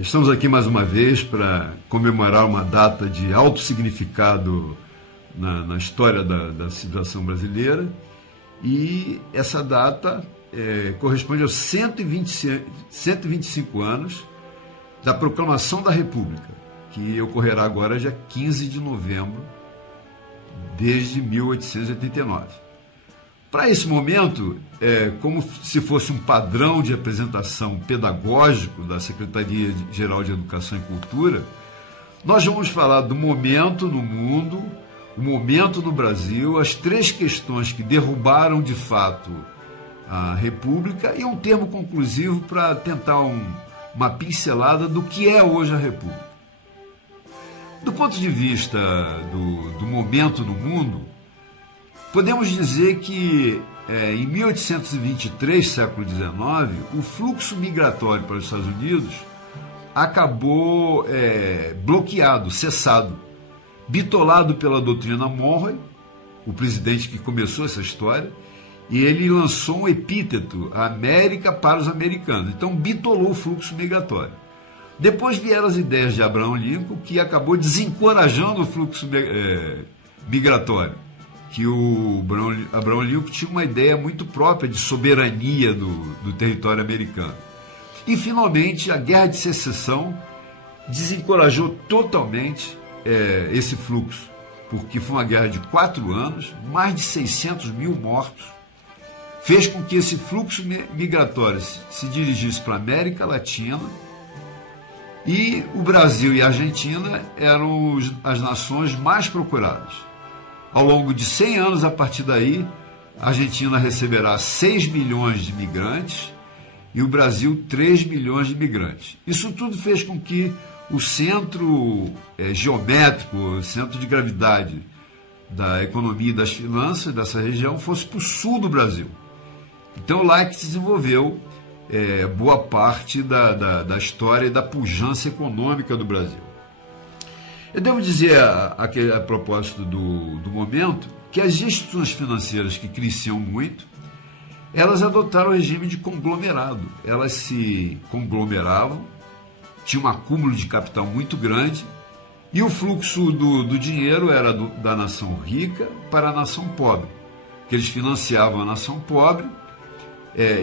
Estamos aqui mais uma vez para comemorar uma data de alto significado na história da civilização brasileira, e essa data corresponde aos 125 anos da proclamação da República, que ocorrerá agora dia 15 de novembro, desde 1889. Para esse momento, como se fosse um padrão de apresentação pedagógico da Secretaria-Geral de Educação e Cultura, nós vamos falar do momento no mundo, o momento no Brasil, as três questões que derrubaram de fato a República e um termo conclusivo para tentar uma pincelada do que é hoje a República. Do ponto de vista do momento no mundo, podemos dizer que em 1823, século XIX, o fluxo migratório para os Estados Unidos acabou bloqueado, cessado, bitolado pela doutrina Monroe, o presidente que começou essa história, e ele lançou um epíteto, América para os americanos. Então, bitolou o fluxo migratório. Depois vieram as ideias de Abraham Lincoln, que acabou desencorajando o fluxo migratório, que o Abraham Lincoln tinha uma ideia muito própria de soberania do território americano. E, finalmente, a Guerra de Secessão desencorajou totalmente esse fluxo, porque foi uma guerra de 4 anos, mais de 600 mil mortos, fez com que esse fluxo migratório se dirigisse para a América Latina, e o Brasil e a Argentina eram as nações mais procuradas. Ao longo de 100 anos, a partir daí, a Argentina receberá 6 milhões de imigrantes e o Brasil 3 milhões de imigrantes. Isso tudo fez com que o centro geométrico, o centro de gravidade da economia e das finanças dessa região fosse para o sul do Brasil. Então, lá é que se desenvolveu boa parte da história e da pujança econômica do Brasil. Eu devo dizer, a propósito do momento, que as instituições financeiras que cresciam muito, elas adotaram o regime de conglomerado. Elas se conglomeravam, tinha um acúmulo de capital muito grande, e o fluxo do dinheiro era da nação rica para a nação pobre, que eles financiavam a nação pobre,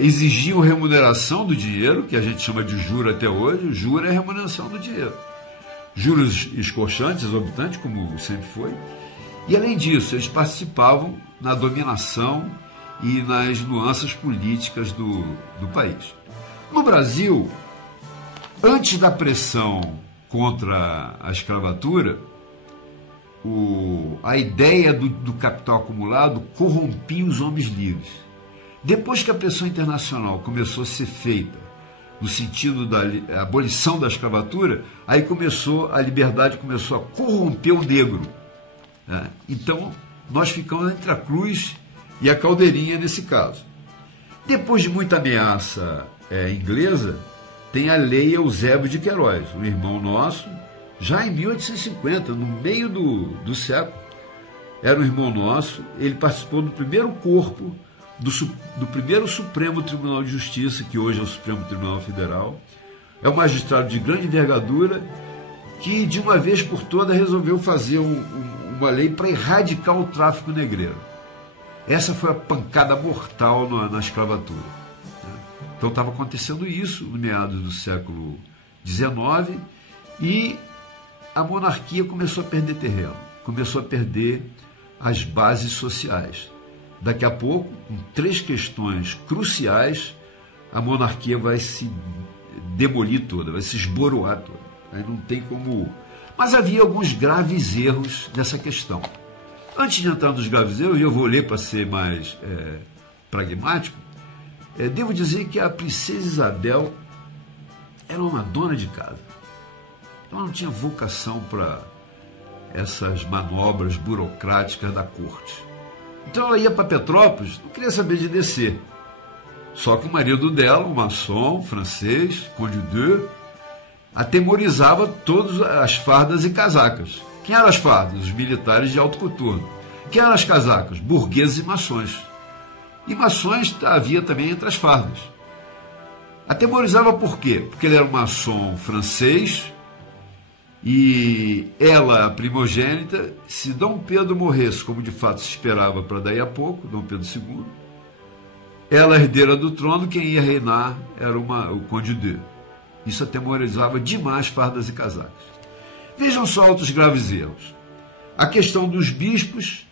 exigiam remuneração do dinheiro, que a gente chama de juro até hoje. O juro é a remuneração do dinheiro. Juros escorchantes, exorbitantes, como sempre foi. E, além disso, eles participavam na dominação e nas nuances políticas do país. No Brasil, antes da pressão contra a escravatura, a ideia do capital acumulado corrompia os homens livres. Depois que a pressão internacional começou a ser feita no sentido da abolição da escravatura, aí a liberdade começou a corromper o negro. Então, nós ficamos entre a cruz e a caldeirinha nesse caso. Depois de muita ameaça inglesa, tem a Lei Eusébio de Queiroz, um irmão nosso, já em 1850, no meio do século. Era um irmão nosso, ele participou do primeiro corpo do primeiro Supremo Tribunal de Justiça, que hoje é o Supremo Tribunal Federal. É um magistrado de grande envergadura que, de uma vez por todas, resolveu fazer uma lei para erradicar o tráfico negreiro. Essa foi a pancada mortal na escravatura. Então estava acontecendo isso no meados do século XIX, e a monarquia começou a perder terreno, começou a perder as bases sociais. Daqui a pouco, com 3 questões cruciais, a monarquia vai se demolir toda, vai se esboroar toda. Aí não tem como. Mas havia alguns graves erros nessa questão. Antes de entrar nos graves erros, eu vou ler para ser mais pragmático, devo dizer que a princesa Isabel era uma dona de casa. Ela não tinha vocação para essas manobras burocráticas da corte. Então ela ia para Petrópolis, não queria saber de descer. Só que o marido dela, um maçom francês, Conde d'Eu, atemorizava todas as fardas e casacas. Quem eram as fardas? Os militares de alto coturno. Quem eram as casacas? Burgueses e maçons. E maçons havia também entre as fardas. Atemorizava por quê? Porque ele era um maçom francês e ela, a primogênita, se Dom Pedro morresse, como de fato se esperava para daí a pouco, Dom Pedro II, ela, herdeira do trono, quem ia reinar era o Conde de. Isso atemorizava demais fardas e casacas. Vejam só outros graves erros. A questão dos bispos,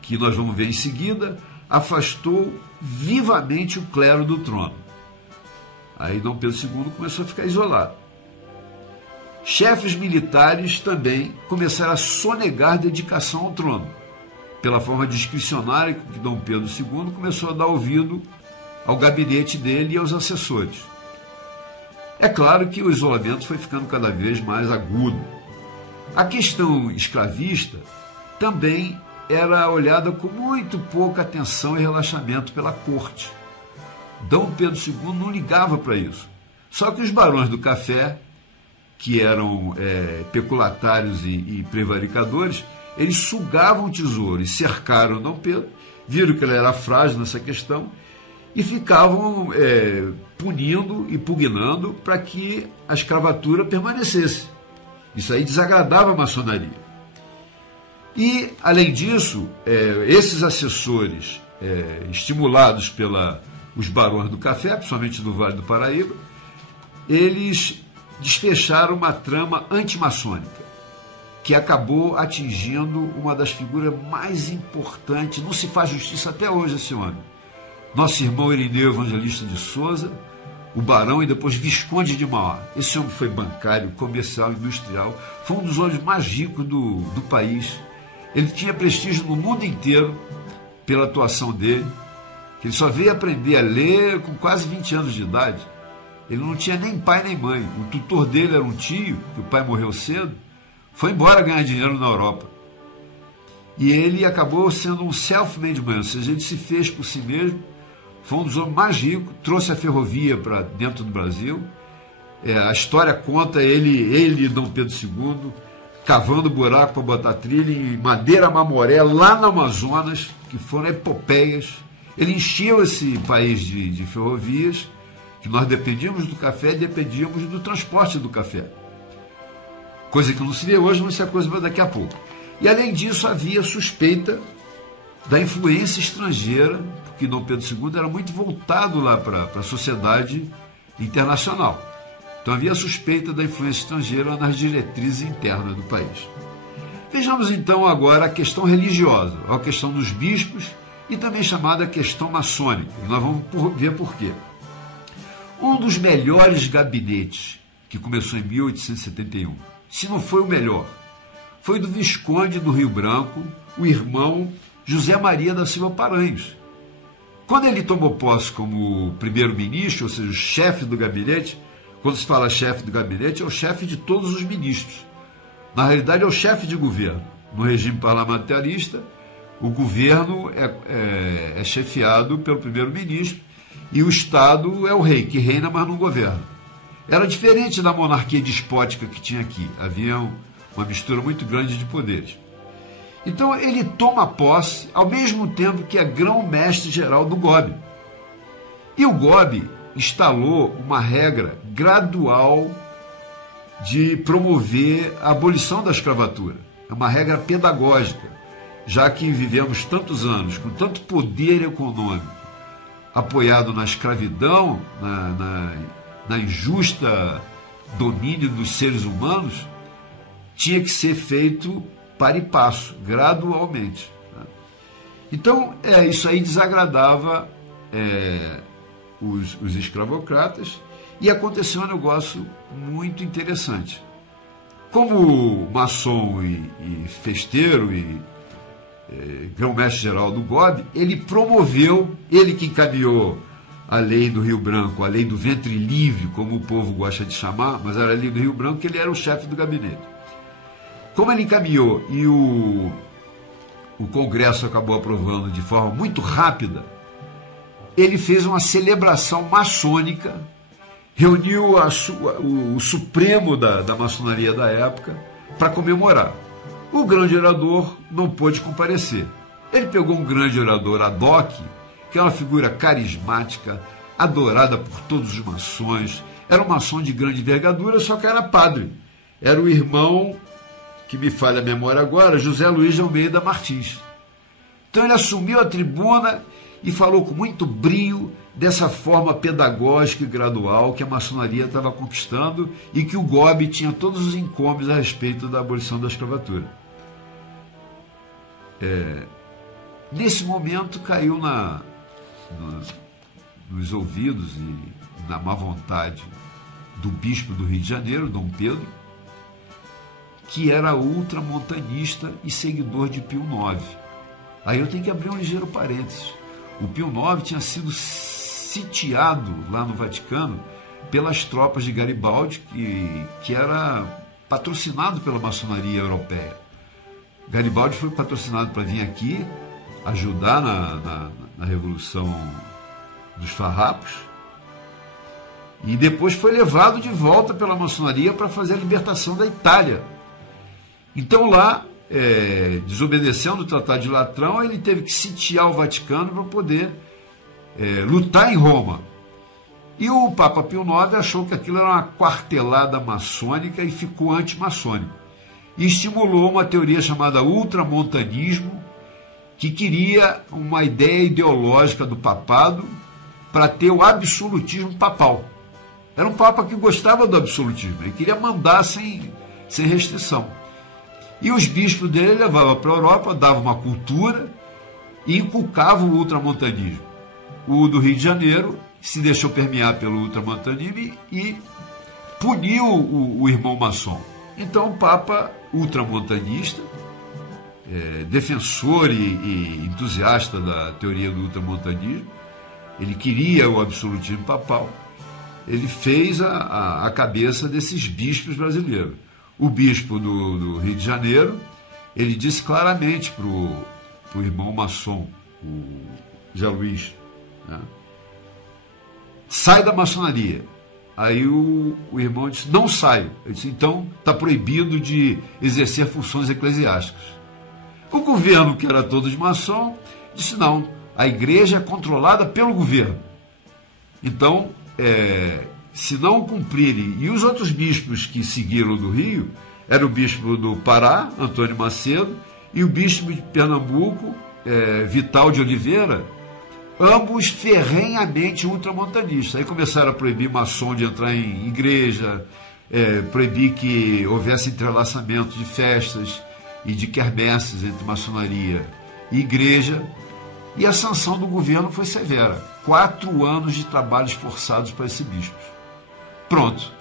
que nós vamos ver em seguida, afastou vivamente o clero do trono. Aí Dom Pedro II começou a ficar isolado. Chefes militares também começaram a sonegar dedicação ao trono, pela forma discricionária que Dom Pedro II começou a dar ouvido ao gabinete dele e aos assessores. É claro que o isolamento foi ficando cada vez mais agudo. A questão escravista também era olhada com muito pouca atenção e relaxamento pela corte. Dom Pedro II não ligava para isso. Só que os barões do café, que eram peculatários e prevaricadores, eles sugavam o tesouro e cercaram Dom Pedro, viram que ele era frágil nessa questão e ficavam punindo e pugnando para que a escravatura permanecesse. Isso aí desagradava a maçonaria. E, além disso, esses assessores, estimulados pelos barões do café, principalmente do Vale do Paraíba, eles desfecharam uma trama antimaçônica, que acabou atingindo uma das figuras mais importantes. Não se faz justiça até hoje a esse homem. Nosso irmão Irineu Evangelista de Souza, o barão e depois Visconde de Mauá. Esse homem foi bancário, comercial, industrial, foi um dos homens mais ricos do país. Ele tinha prestígio no mundo inteiro pela atuação dele, que ele só veio aprender a ler com quase 20 anos de idade. Ele não tinha nem pai nem mãe. O tutor dele era um tio, que o pai morreu cedo, foi embora ganhar dinheiro na Europa. E ele acabou sendo um self-made man, ou seja, ele se fez por si mesmo, foi um dos homens mais ricos, trouxe a ferrovia para dentro do Brasil. A história conta ele e Dom Pedro II cavando buraco para botar trilha em Madeira Mamoré, lá no Amazonas, que foram epopeias. Ele encheu esse país de ferrovias, que nós dependíamos do café e dependíamos do transporte do café. Coisa que não se vê hoje, mas isso é coisa para daqui a pouco. E, além disso, havia suspeita da influência estrangeira, porque Dom Pedro II era muito voltado lá para a sociedade internacional. Então, havia suspeita da influência estrangeira nas diretrizes internas do país. Vejamos, então, agora a questão religiosa, a questão dos bispos e também chamada questão maçônica. E nós vamos ver por quê. Um dos melhores gabinetes, que começou em 1871, se não foi o melhor, foi do Visconde do Rio Branco, o irmão José Maria da Silva Paranhos. Quando ele tomou posse como primeiro-ministro, ou seja, o chefe do gabinete, quando se fala chefe do gabinete, é o chefe de todos os ministros. Na realidade, é o chefe de governo. No regime parlamentarista, o governo é chefiado pelo primeiro-ministro e o Estado é o rei, que reina, mas não governa. Era diferente da monarquia despótica que tinha aqui. Havia uma mistura muito grande de poderes. Então, ele toma posse ao mesmo tempo que é grão-mestre-geral do GOB. E o GOB instalou uma regra gradual de promover a abolição da escravatura. É uma regra pedagógica, já que vivemos tantos anos com tanto poder econômico apoiado na escravidão, na injusta domínio dos seres humanos, tinha que ser feito para e passo, gradualmente. Então, isso aí desagradava os escravocratas e aconteceu um negócio muito interessante. Como maçom e festeiro e grão-mestre-geral do GOB, ele promoveu, ele que encaminhou a lei do Rio Branco, a lei do ventre livre, como o povo gosta de chamar, mas era a lei do Rio Branco, que ele era o chefe do gabinete. Como ele encaminhou e o Congresso acabou aprovando de forma muito rápida, ele fez uma celebração maçônica, reuniu o Supremo da maçonaria da época para comemorar. O grande orador não pôde comparecer. Ele pegou um grande orador ad hoc, que é uma figura carismática, adorada por todos os maçons, era um maçom de grande envergadura, só que era padre. Era o irmão, que me falha a memória agora, José Luiz de Almeida Martins. Então ele assumiu a tribuna e falou com muito brio dessa forma pedagógica e gradual que a maçonaria estava conquistando e que o GOB tinha todos os encômios a respeito da abolição da escravatura. Nesse momento caiu nos ouvidos e na má vontade do bispo do Rio de Janeiro, Dom Pedro, que era ultramontanista e seguidor de Pio IX. Aí eu tenho que abrir um ligeiro parênteses. O Pio IX tinha sido sitiado lá no Vaticano pelas tropas de Garibaldi, que era patrocinado pela maçonaria europeia. Garibaldi foi patrocinado para vir aqui ajudar na Revolução dos Farrapos e depois foi levado de volta pela maçonaria para fazer a libertação da Itália. Então lá, desobedecendo o Tratado de Latrão, ele teve que sitiar o Vaticano para poder lutar em Roma. E o Papa Pio IX achou que aquilo era uma quartelada maçônica e ficou antimaçônico. E estimulou uma teoria chamada ultramontanismo, que queria uma ideia ideológica do papado para ter o absolutismo papal. Era um papa que gostava do absolutismo, ele queria mandar sem restrição. E os bispos dele levavam para a Europa, davam uma cultura e inculcavam o ultramontanismo. O do Rio de Janeiro se deixou permear pelo ultramontanismo e puniu o irmão maçom. Então o Papa ultramontanista, defensor e entusiasta da teoria do ultramontanismo, ele queria o absolutismo papal, ele fez a cabeça desses bispos brasileiros. O bispo do Rio de Janeiro, ele disse claramente para o irmão maçom, o Zé Luiz, né? Sai da maçonaria. Aí o irmão disse, não saio. Ele disse, então está proibido de exercer funções eclesiásticas. O governo, que era todo de maçom, disse, não, a igreja é controlada pelo governo. Então, se não cumprirem, e os outros bispos que seguiram do Rio, era o bispo do Pará, Antônio Macedo, e o bispo de Pernambuco, Vital de Oliveira, ambos ferrenhamente ultramontanistas. Aí começaram a proibir maçom de entrar em igreja, proibir que houvesse entrelaçamento de festas e de quermesses entre maçonaria e igreja, e a sanção do governo foi severa. 4 anos de trabalhos forçados para esses bispos. Pronto.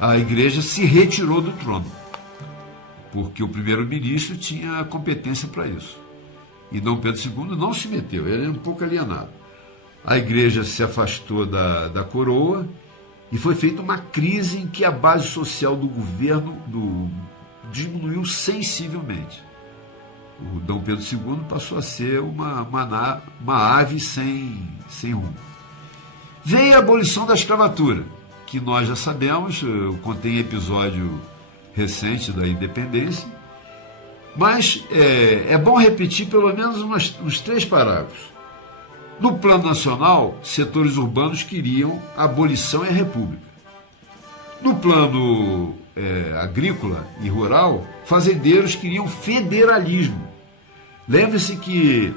A igreja se retirou do trono, porque o primeiro-ministro tinha competência para isso. E Dom Pedro II não se meteu, ele era um pouco alienado. A igreja se afastou da coroa e foi feita uma crise em que a base social do governo diminuiu sensivelmente. O Dom Pedro II passou a ser uma ave sem rumo. Veio a abolição da escravatura, que nós já sabemos, eu contei em episódio recente da independência, mas é bom repetir pelo menos uns 3 parágrafos. No plano nacional, setores urbanos queriam a abolição e a república. No plano agrícola e rural, fazendeiros queriam federalismo. Lembre-se que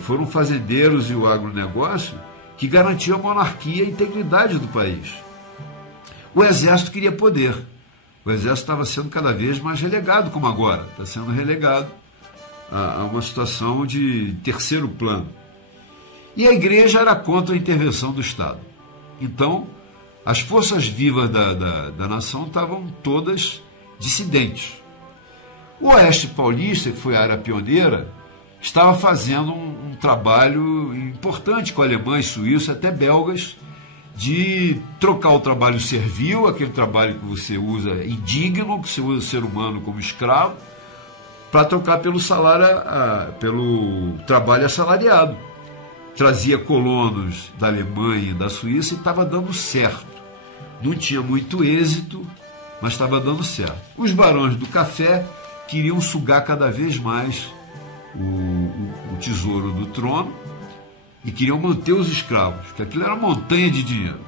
foram fazendeiros e o agronegócio que garantiam a monarquia e a integridade do país. O exército queria poder. O exército estava sendo cada vez mais relegado, como agora. Está sendo relegado a uma situação de terceiro plano. E a igreja era contra a intervenção do Estado. Então, as forças vivas da nação estavam todas dissidentes. O Oeste Paulista, que foi a área pioneira, estava fazendo um trabalho importante com alemães, suíços, até belgas, de trocar o trabalho servil, aquele trabalho que você usa indigno, que você usa o ser humano como escravo, para trocar pelo trabalho assalariado. Trazia colonos da Alemanha e da Suíça e estava dando certo. Não tinha muito êxito, mas estava dando certo. Os barões do café queriam sugar cada vez mais o tesouro do trono e queriam manter os escravos, que aquilo era uma montanha de dinheiro.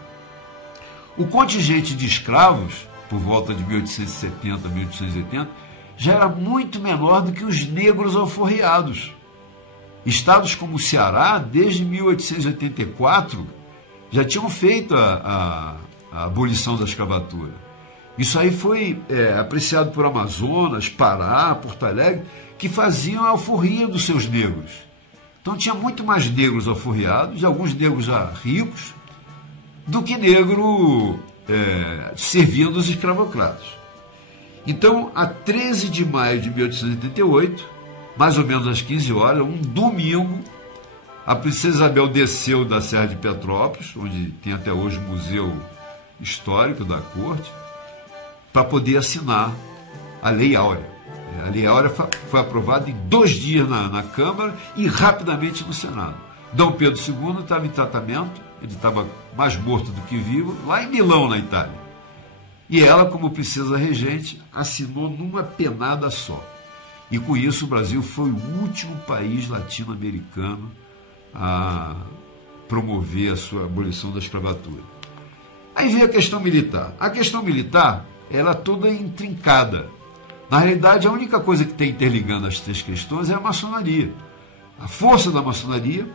O contingente de escravos, por volta de 1870, 1880, já era muito menor do que os negros alforriados. Estados como o Ceará, desde 1884, já tinham feito a abolição da escravatura. Isso aí foi apreciado por Amazonas, Pará, Porto Alegre, que faziam a alforria dos seus negros. Então tinha muito mais negros alforriados, alguns negros já ricos, do que negro servindo os escravocratas. Então, a 13 de maio de 1888, mais ou menos às 15 horas, um domingo, a princesa Isabel desceu da Serra de Petrópolis, onde tem até hoje o Museu Histórico da Corte, para poder assinar a Lei Áurea. A Lei Áurea foi aprovada em 2 dias na Câmara e rapidamente no Senado. Dom Pedro II estava em tratamento, ele estava mais morto do que vivo, lá em Milão, na Itália. E ela, como princesa regente, assinou numa penada só. E com isso o Brasil foi o último país latino-americano a promover a sua abolição da escravatura. Aí veio a questão militar. A questão militar era toda intrincada. Na realidade, a única coisa que tem interligando as 3 questões é a maçonaria. A força da maçonaria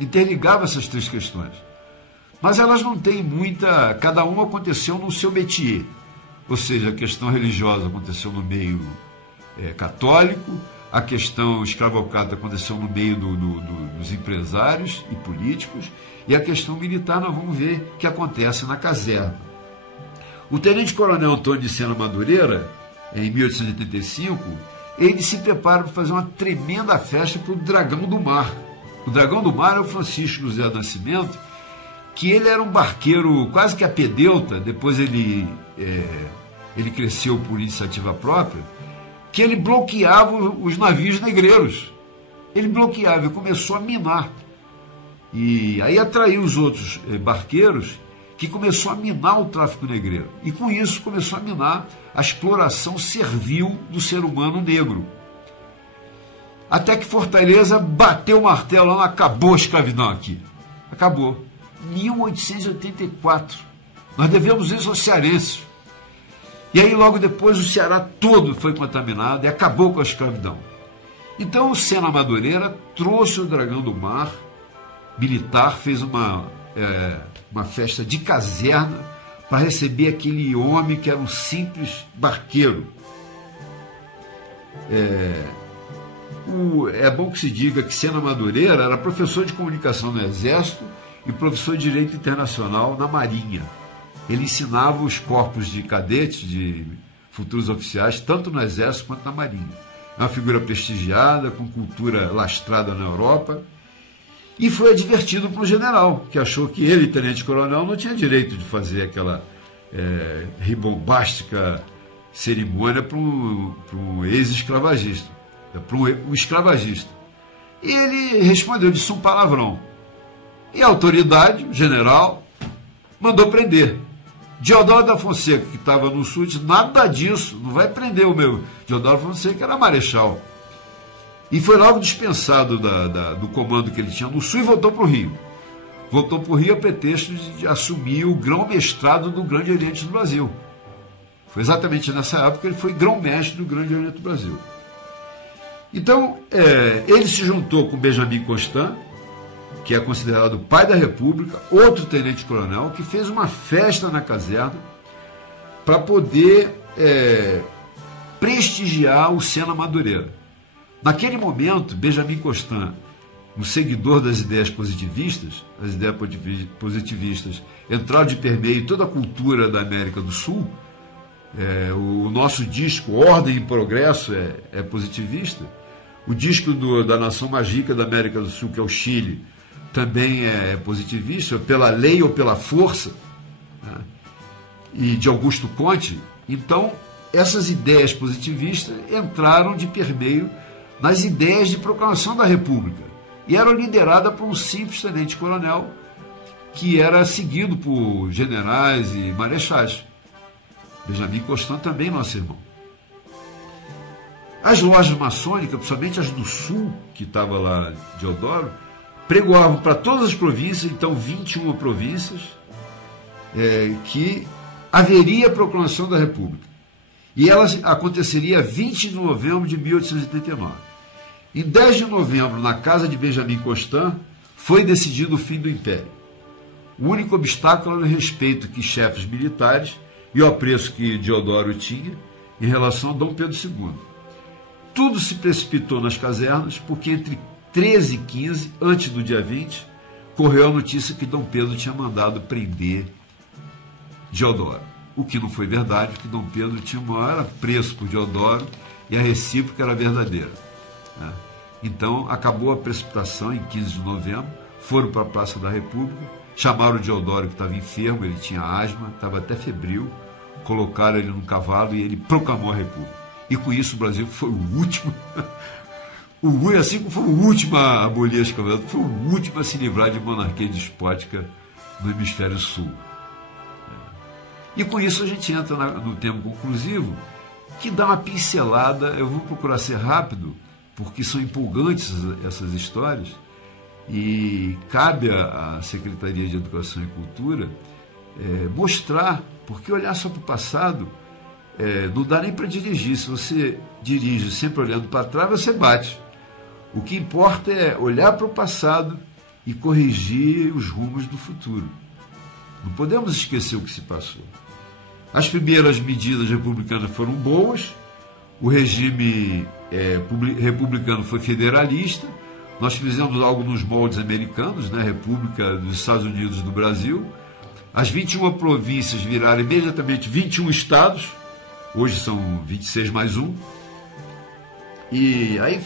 interligava essas 3 questões. Mas elas não têm muita... Cada uma aconteceu no seu métier. Ou seja, a questão religiosa aconteceu no meio católico, a questão escravocrata aconteceu no meio dos empresários e políticos, e a questão militar nós vamos ver que acontece na caserna. O tenente-coronel Antônio de Sena Madureira, em 1885, ele se prepara para fazer uma tremenda festa para o Dragão do Mar. O Dragão do Mar é o Francisco José do Nascimento, que ele era um barqueiro quase que apedeuta, depois ele cresceu por iniciativa própria, que ele bloqueava os navios negreiros. Ele bloqueava e começou a minar. E aí atraiu os outros barqueiros, que começou a minar o tráfico negreiro. E com isso começou a minar a exploração servil do ser humano negro. Até que Fortaleza bateu o martelo, lá, acabou a escravidão aqui. Acabou. 1884. Nós devemos isso aos cearenses. E aí logo depois o Ceará todo foi contaminado e acabou com a escravidão. Então o Sena Madureira trouxe o Dragão do Mar militar, fez uma festa de caserna para receber aquele homem que era um simples barqueiro. É bom que se diga que Sena Madureira era professor de comunicação no Exército e professor de Direito Internacional na Marinha. Ele ensinava os corpos de cadetes, de futuros oficiais, tanto no Exército quanto na Marinha. É uma figura prestigiada, com cultura lastrada na Europa, e foi advertido por um general, que achou que ele, tenente-coronel, não tinha direito de fazer aquela ribombástica cerimônia para um ex-escravagista, para um escravagista. E ele respondeu, disse um palavrão. E a autoridade, o general, mandou prender. Deodoro da Fonseca, que estava no sul, disse, nada disso, não vai prender o meu. Deodoro da Fonseca era marechal. E foi logo dispensado do comando que ele tinha no sul e voltou para o Rio. Voltou para o Rio a pretexto de assumir o grão-mestrado do Grande Oriente do Brasil. Foi exatamente nessa época que ele foi grão-mestre do Grande Oriente do Brasil. Então, ele se juntou com Benjamin Constant, que é considerado o pai da República, outro tenente-coronel, que fez uma festa na caserna para poder prestigiar o Sena Madureira. Naquele momento, Benjamin Constant, um seguidor das ideias positivistas, as ideias positivistas entraram de permeio toda a cultura da América do Sul. O nosso disco Ordem e Progresso é positivista. O disco da Nação mais rica da América do Sul, que é o Chile, também é positivista, pela lei ou pela força, né? E de Augusto Conte. Então, essas ideias positivistas entraram de permeio nas ideias de proclamação da República e eram lideradas por um simples tenente-coronel que era seguido por generais e marechais. Benjamin Constant também, nosso irmão. As lojas maçônicas, principalmente as do Sul, que estava lá, Deodoro, pregoavam para todas as províncias, então 21 províncias, que haveria a proclamação da República. E ela aconteceria 20 de novembro de 1889. Em 10 de novembro, na casa de Benjamin Constant, foi decidido o fim do Império. O único obstáculo era o respeito que chefes militares e o apreço que Deodoro tinha em relação a Dom Pedro II. Tudo se precipitou nas casernas, porque entre 13 e 15, antes do dia 20, correu a notícia que Dom Pedro tinha mandado prender Deodoro. O que não foi verdade, porque Dom Pedro tinha o maior apreço por Deodoro e a recíproca era verdadeira. Né? Então, acabou a precipitação em 15 de novembro, foram para a Praça da República, chamaram o Deodoro, que estava enfermo, ele tinha asma, estava até febril, colocaram ele num cavalo e ele proclamou a República. E com isso o Brasil foi o último, assim como foi o último a abolir a escravidão, foi o último a se livrar de monarquia despótica no hemisfério sul. E com isso a gente entra no tema conclusivo, que dá uma pincelada. Eu vou procurar ser rápido, porque são empolgantes essas histórias, e cabe à Secretaria de Educação e Cultura mostrar, porque olhar só para o passado não dá nem para dirigir. Se você dirige sempre olhando para trás, você bate. O que importa é olhar para o passado e corrigir os rumos do futuro. Não podemos esquecer o que se passou. As primeiras medidas republicanas foram boas, o regime republicano foi federalista, nós fizemos algo nos moldes americanos, né? República dos Estados Unidos do Brasil. As 21 províncias viraram imediatamente 21 estados, hoje são 26 mais um. E aí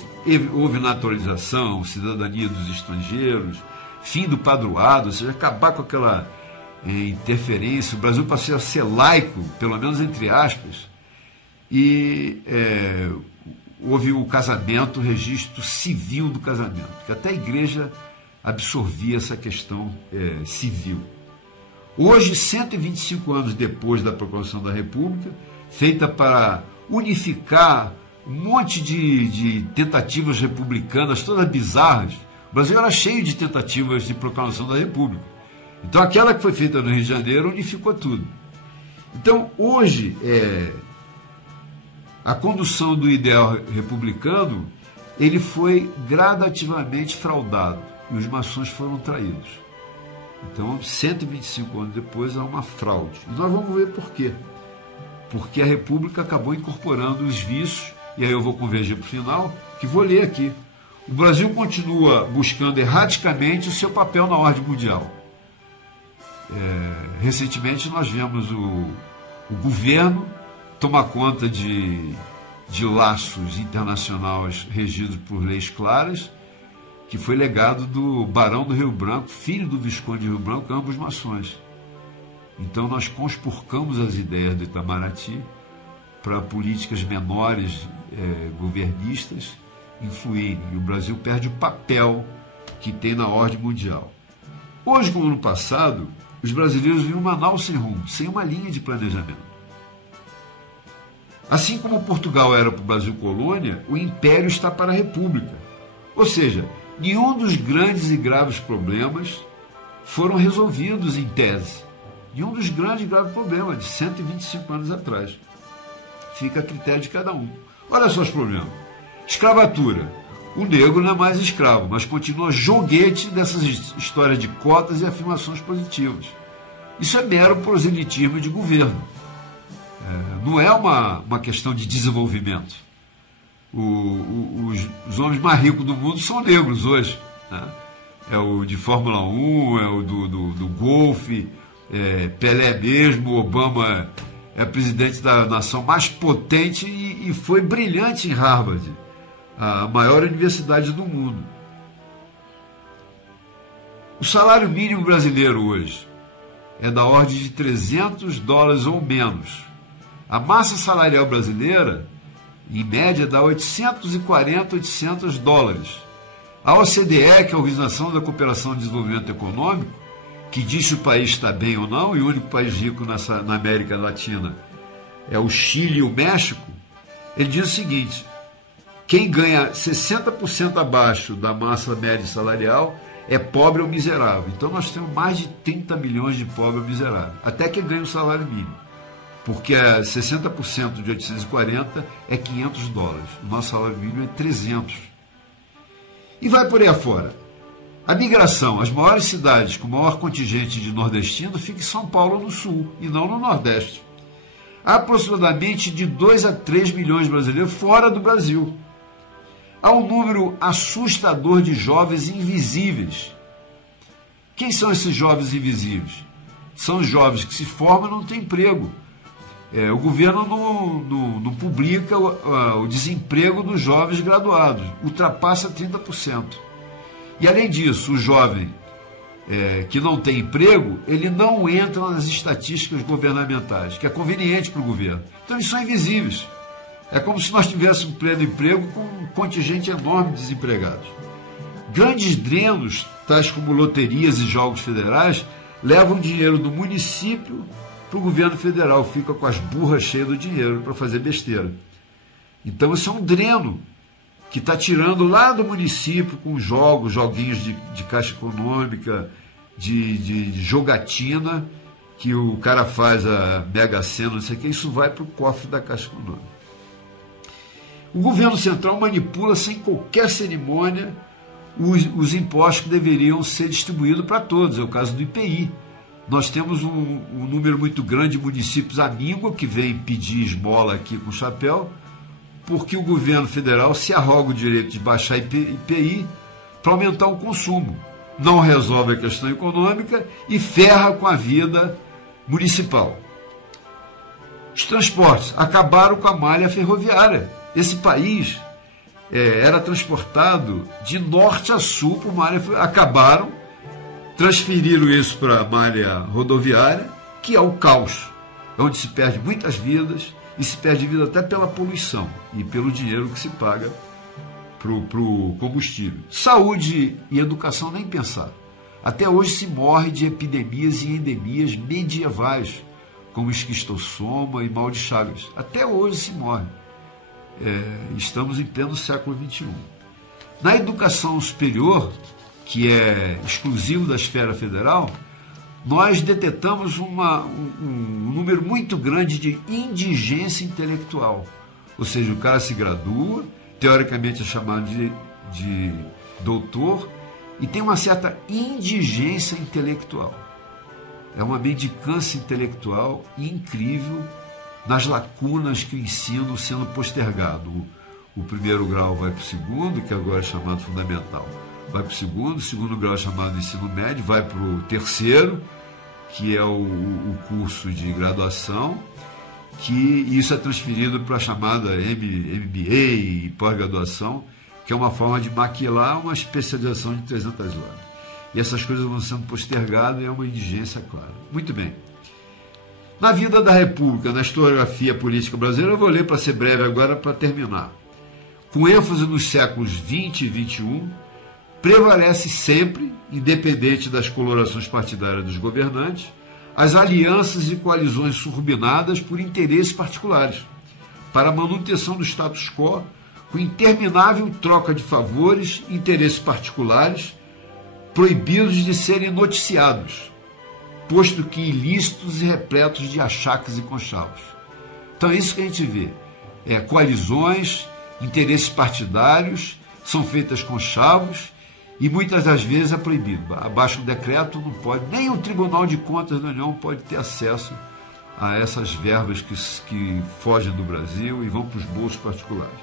houve naturalização, cidadania dos estrangeiros, fim do padroado, ou seja, acabar com aquela interferência. O Brasil passou a ser laico, pelo menos entre aspas, e houve o casamento, o registro civil do casamento, que até a igreja absorvia essa questão civil. Hoje, 125 anos depois da proclamação da República, feita para unificar um monte de tentativas republicanas, todas bizarras. O Brasil era cheio de tentativas de proclamação da República. Então, aquela que foi feita no Rio de Janeiro unificou tudo. Então, hoje, a condução do ideal republicano, ele foi gradativamente fraudado e os maçons foram traídos. Então, 125 anos depois, há uma fraude. E nós vamos ver por quê. Porque a República acabou incorporando os vícios, e aí eu vou convergir para o final, que vou ler aqui. O Brasil continua buscando erraticamente o seu papel na ordem mundial. Recentemente nós vemos o governo tomar conta de laços internacionais regidos por leis claras, que foi legado do Barão do Rio Branco, filho do Visconde de Rio Branco, ambos maçons. Então nós conspurcamos as ideias do Itamaraty para políticas menores governistas influírem, e o Brasil perde o papel que tem na ordem mundial. Hoje, como no passado, os brasileiros vivem uma nau sem rumo, sem uma linha de planejamento. Assim como Portugal era para o Brasil colônia, o Império está para a República. Ou seja, nenhum dos grandes e graves problemas foram resolvidos em tese. Nenhum dos grandes e graves problemas de 125 anos atrás. Fica a critério de cada um. Olha só os problemas. Escravatura. O negro não é mais escravo, mas continua joguete dessas histórias de cotas e afirmações positivas. Isso é mero proselitismo de governo. Não é uma questão de desenvolvimento. Os homens mais ricos do mundo são negros hoje. Né? É o de Fórmula 1, é o do golfe, Pelé mesmo, Obama é presidente da nação mais potente e foi brilhante em Harvard, a maior universidade do mundo. O salário mínimo brasileiro hoje é da ordem de $300 ou menos. A massa salarial brasileira, em média, dá $840-800. A OCDE, que é a Organização da Cooperação e Desenvolvimento Econômico, que diz se o país está bem ou não, e o único país rico na América Latina é o Chile e o México, ele diz o seguinte: quem ganha 60% abaixo da massa média salarial é pobre ou miserável. Então nós temos mais de 30 milhões de pobres ou miseráveis, até que ganham o salário mínimo, porque 60% de 840 é $500, o nosso salário mínimo é 300. E vai por aí afora. A migração, as maiores cidades com maior contingente de nordestino ficam em São Paulo no sul e não no nordeste. Há aproximadamente de 2 a 3 milhões de brasileiros fora do Brasil. Há um número assustador de jovens invisíveis. Quem são esses jovens invisíveis? São os jovens que se formam e não têm emprego. O governo não publica o desemprego dos jovens graduados, ultrapassa 30%. E além disso, o jovem que não tem emprego, ele não entra nas estatísticas governamentais, que é conveniente para o governo. Então eles são invisíveis. É como se nós tivéssemos pleno emprego com um contingente enorme de desempregados. Grandes drenos, tais como loterias e jogos federais, levam dinheiro do município para o governo federal, fica com as burras cheias do dinheiro para fazer besteira. Então isso é um dreno que está tirando lá do município com joguinhos de caixa econômica, de jogatina, que o cara faz a Mega Sena, não sei o que, isso vai para o cofre da caixa econômica. O governo central manipula sem qualquer cerimônia os impostos que deveriam ser distribuídos para todos, é o caso do IPI. Nós temos um número muito grande de municípios amigos que vêm pedir esmola aqui com chapéu, porque o governo federal se arroga o direito de baixar IPI para aumentar o consumo. Não resolve a questão econômica e ferra com a vida municipal. Os transportes acabaram com a malha ferroviária. Esse país era transportado de norte a sul por malha ferroviária. Acabaram, transferiram isso para a malha rodoviária, que é o caos, onde se perde muitas vidas, e se perde vida até pela poluição e pelo dinheiro que se paga para o combustível. Saúde e educação, nem pensar. Até hoje se morre de epidemias e endemias medievais, como esquistossoma e mal de Chagas. Até hoje se morre. Estamos em pleno século XXI. Na educação superior, que é exclusivo da esfera federal, nós detectamos um número muito grande de indigência intelectual. Ou seja, o cara se gradua, teoricamente é chamado de doutor, e tem uma certa indigência intelectual. É uma mendicância intelectual incrível nas lacunas que o ensino sendo postergado. O primeiro grau vai para o segundo, que agora é chamado fundamental. Vai para o segundo grau é chamado ensino médio, vai para o terceiro, que é o curso de graduação, que isso é transferido para a chamada MBA e pós-graduação, que é uma forma de maquilar uma especialização de 300 horas. E essas coisas vão sendo postergadas e é uma indigência clara. Muito bem. Na vida da República, na historiografia política brasileira, eu vou ler para ser breve agora para terminar. Com ênfase nos séculos XX e XXI, prevalece sempre, independente das colorações partidárias dos governantes, as alianças e coalizões turbinadas por interesses particulares, para a manutenção do status quo, com interminável troca de favores e interesses particulares, proibidos de serem noticiados, posto que ilícitos e repletos de achaques e conchavos. Então é isso que a gente vê. Coalizões, interesses partidários, são feitas com chavos, e muitas das vezes é proibido. Abaixo do decreto não pode, nem o Tribunal de Contas da União pode ter acesso a essas verbas que fogem do Brasil e vão para os bolsos particulares.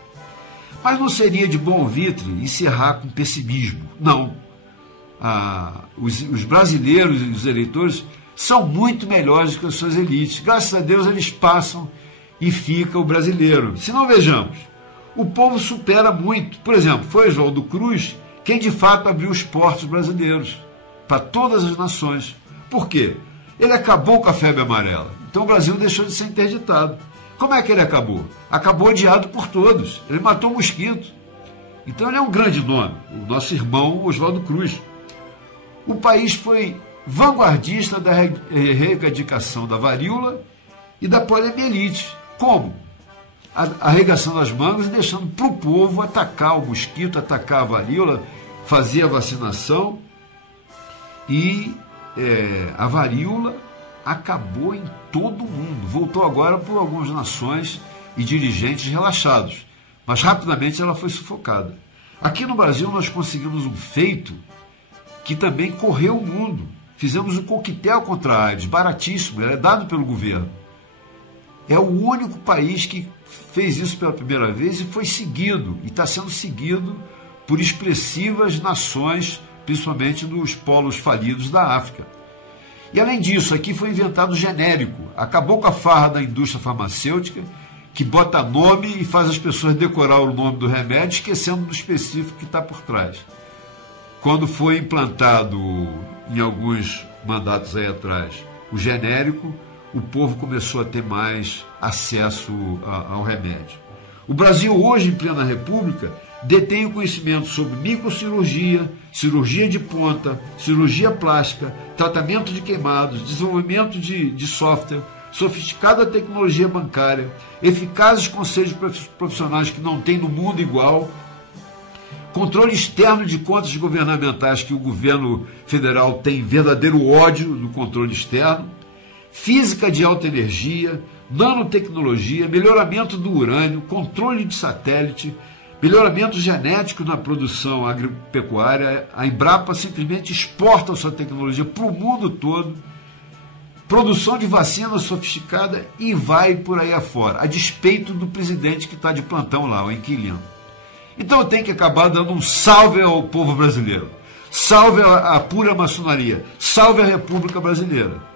Mas não seria de bom alvitre encerrar com pessimismo. Não. Os brasileiros e os eleitores são muito melhores que as suas elites. Graças a Deus eles passam e fica o brasileiro. Se não, vejamos, o povo supera muito. Por exemplo, foi Oswaldo Cruz quem de fato abriu os portos brasileiros para todas as nações. Por quê? Ele acabou com a febre amarela. Então o Brasil deixou de ser interditado. Como é que ele acabou? Acabou odiado por todos. Ele matou o mosquito. Então ele é um grande nome, o nosso irmão Oswaldo Cruz. O país foi vanguardista da erradicação da varíola e da poliomielite. Como? Arregaçando as mangas e deixando para o povo atacar o mosquito, atacar a varíola, fazer a vacinação e a varíola acabou em todo o mundo. Voltou agora por algumas nações e dirigentes relaxados, mas rapidamente ela foi sufocada. Aqui no Brasil nós conseguimos um feito que também correu o mundo. Fizemos um coquetel contra a AIDS, baratíssimo, é dado pelo governo. É o único país que fez isso pela primeira vez e foi seguido, e está sendo seguido por expressivas nações, principalmente dos polos falidos da África. E além disso, aqui foi inventado o genérico, acabou com a farra da indústria farmacêutica, que bota nome e faz as pessoas decorar o nome do remédio, esquecendo do específico que está por trás. Quando foi implantado, em alguns mandatos aí atrás, o genérico, o povo começou a ter mais acesso ao remédio. O Brasil hoje, em plena república, detém o conhecimento sobre microcirurgia, cirurgia de ponta, cirurgia plástica, tratamento de queimados, desenvolvimento de software, sofisticada tecnologia bancária, eficazes conselhos profissionais que não tem no mundo igual, controle externo de contas governamentais, que o governo federal tem verdadeiro ódio do controle externo, física de alta energia, nanotecnologia, melhoramento do urânio, controle de satélite, melhoramento genético na produção agropecuária. A Embrapa simplesmente exporta a sua tecnologia para o mundo todo, produção de vacina sofisticada e vai por aí afora, a despeito do presidente que está de plantão lá, o inquilino. Então eu tenho que acabar dando um salve ao povo brasileiro, salve a pura maçonaria, salve a República Brasileira.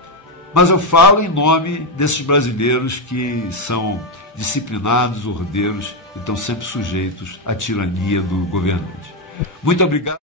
Mas eu falo em nome desses brasileiros que são disciplinados, ordeiros e estão sempre sujeitos à tirania do governante. Muito obrigado.